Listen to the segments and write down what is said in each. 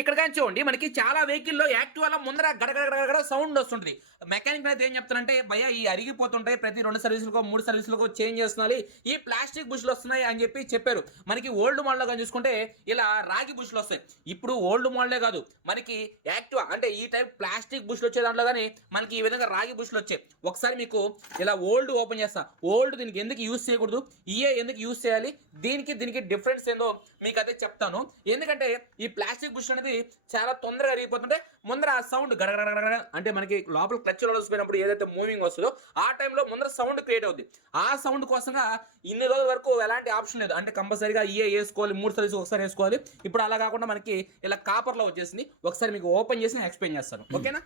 ఇక్కడ కానీ చూడండి మనకి చాలా వెహికల్లో యాక్టివ్ అలా ముందర గడగడగడగడ సౌండ్ వస్తుంటుంది. మెకానిక్ అయితే ఏం చెప్తానంటే భయ ఈ అరిగిపోతుంటాయి ప్రతి రెండు సర్వీసులకు మూడు సర్వీసులకు చేంజ్ చేస్తున్నారు ఈ ప్లాస్టిక్ బుష్లు వస్తున్నాయి అని చెప్పి చెప్పారు. మనకి ఓల్డ్ మోడల్ కానీ చూసుకుంటే ఇలా రాగి బుష్లు వస్తాయి. ఇప్పుడు ఓల్డ్ మోడలే కాదు మనకి యాక్టివ్ అంటే ఈ టైప్ ప్లాస్టిక్ బుష్లు వచ్చే దాంట్లో కానీ మనకి ఈ విధంగా రాగి బుష్లు వచ్చాయి. ఒకసారి మీకు ఇలా ఓల్డ్ ఓపెన్ చేస్తా. ఓల్డ్ దీనికి ఎందుకు యూస్ చేయకూడదు? ఇయే ఎందుకు యూస్ చేయాలి? దీనికి దీనికి డిఫరెన్స్ ఏందో మీకు అదే చెప్తాను. ఎందుకంటే ఈ ప్లాస్టిక్ బుష్ అనేది చాలా తొందరగా అరిగిపోతుంటే ముందర ఆ సౌండ్ గడగడగడ అంటే మనకి లోపల క్లచ్ పోయినప్పుడు ఏదైతే మూవింగ్ వస్తుందో ఆ టైంలో ముందర సౌండ్ క్రియేట్ అవుద్ది. ఆ సౌండ్ కోసంగా ఇన్ని రోజుల వరకు ఎలాంటి ఆప్షన్ లేదు. అంటే కంపల్సరీగా ఇయే వేసుకోవాలి మూడు సర్వీస్ ఒకసారి వేసుకోవాలి. ఇప్పుడు అలా కాకుండా మనకి ఇలా కాపర్లో వచ్చేసింది. ఒకసారి మీకు ఓపెన్ చేసి నేను ఎక్స్ప్లెయిన్ చేస్తాను. ఓకేనా?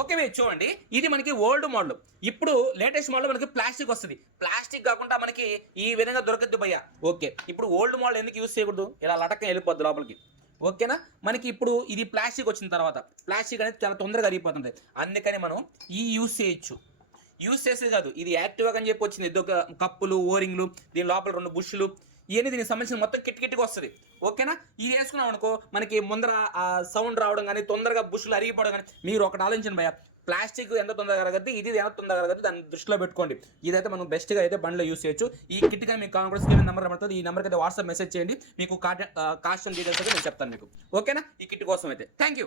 ఓకే మీరు చూడండి. ఇది మనకి ఓల్డ్ మోడల్ ఇప్పుడు లేటెస్ట్ మోడల్ మనకి ప్లాస్టిక్ వస్తుంది. ప్లాస్టిక్ కాకుండా మనకి ఈ విధంగా దొరకద్దు భయ్య. ఓకే. ఇప్పుడు ఓల్డ్ మోడల్ ఎందుకు యూస్ చేయకూడదు? ఇలా లటక్క వెళ్ళిపోద్ది లోపలికి. ఓకేనా? మనకి ఇప్పుడు ఇది ప్లాస్టిక్ వచ్చిన తర్వాత ప్లాస్టిక్ అనేది చాలా తొందరగా అరిగిపోతుంది. అందుకని మనం ఈ యూస్ చేయొచ్చు. యూస్ చేసేది కాదు ఇది యాక్టివ్గా అని చెప్పి వచ్చింది. ఒక కప్పులు ఓరింగ్లు దీని లోపల రెండు బుష్లు ఇవన్నీ దీనికి సంబంధించిన మొత్తం కిటికిటికి వస్తుంది. ఓకేనా? ఇది వేసుకున్నాం అనుకో మనకి ముందర సౌండ్ రావడం కానీ తొందరగా బుష్లు అరిగిపోవడం కానీ మీరు ఒకటి ఆలోచించండి భయ ప్లాస్టిక్ ఎంత తొందరగా కరగద్ది ఇది ఎంత తొందరగా కరగద్ది దాన్ని దృష్టిలో పెట్టుకోండి. ఇదైతే మనం బెస్ట్గా అయితే బండ్లో యూస్ చేయొచ్చు. ఈ కిట్ కానీ మీకు కావాలి స్క్రీన్ నెంబర్ పడుతుంది. ఈ నెంబర్కి అయితే వాట్సాప్ మెసేజ్ చేయండి. మీకు కాస్ట్ డీటెయిల్స్ అయితే నేను చెప్తాను మీకు. ఓకేనా ఈ కిట్ కోసం అయితే. Thank you